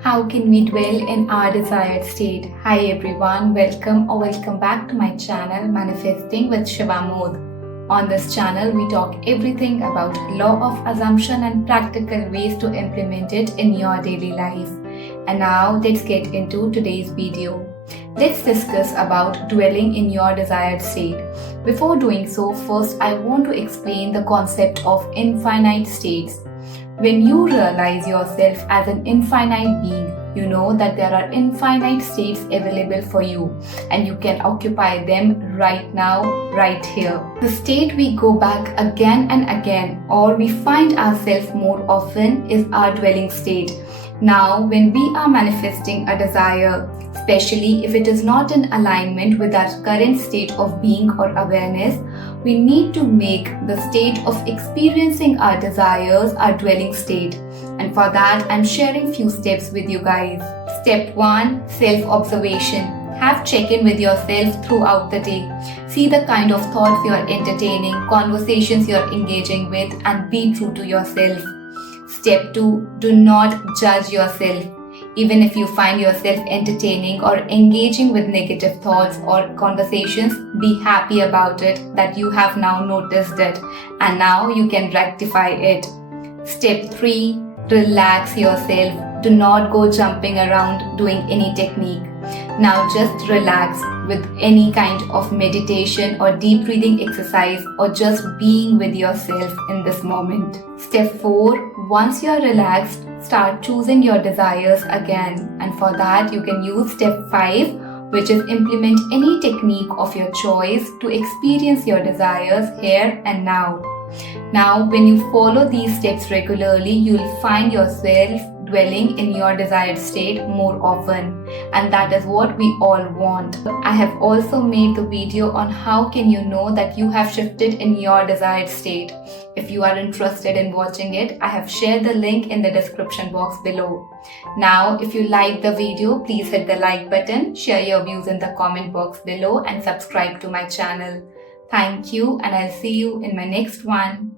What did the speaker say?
How can we dwell in our desired state? Hi everyone, welcome back to my channel Manifesting with Shiv Amod. On this channel, we talk everything about law of assumption and practical ways to implement it in your daily life. And now let's get into today's video. Let's discuss about dwelling in your desired state. Before doing so, first I want to explain the concept of infinite states. When you realize yourself as an infinite being, you know that there are infinite states available for you and you can occupy them right now, right here. The state we go back again and again, or we find ourselves more often, is our dwelling state. Now, when we are manifesting a desire, especially if it is not in alignment with our current state of being or awareness, we need to make the state of experiencing our desires our dwelling state. And for that, I'm sharing few steps with you guys. Step 1. Self-observation. Have check-in with yourself throughout the day. See the kind of thoughts you are entertaining, conversations you are engaging with, and be true to yourself. Step 2. Do not judge yourself. Even if you find yourself entertaining or engaging with negative thoughts or conversations, be happy about it that you have now noticed it and now you can rectify it. Step 3. Relax yourself. Do not go jumping around doing any technique. Now just relax with any kind of meditation or deep breathing exercise or just being with yourself in this moment. Step 4. Once you are relaxed, start choosing your desires again, and for that you can use step 5, which is implement any technique of your choice to experience your desires here and now. Now, when you follow these steps regularly, you will find yourself dwelling in your desired state more often, and that is what we all want. I have also made the video on how can you know that you have shifted in your desired state. If you are interested in watching it, I have shared the link in the description box below. Now, if you like the video, please hit the like button, share your views in the comment box below, and subscribe to my channel. Thank you, and I'll see you in my next one.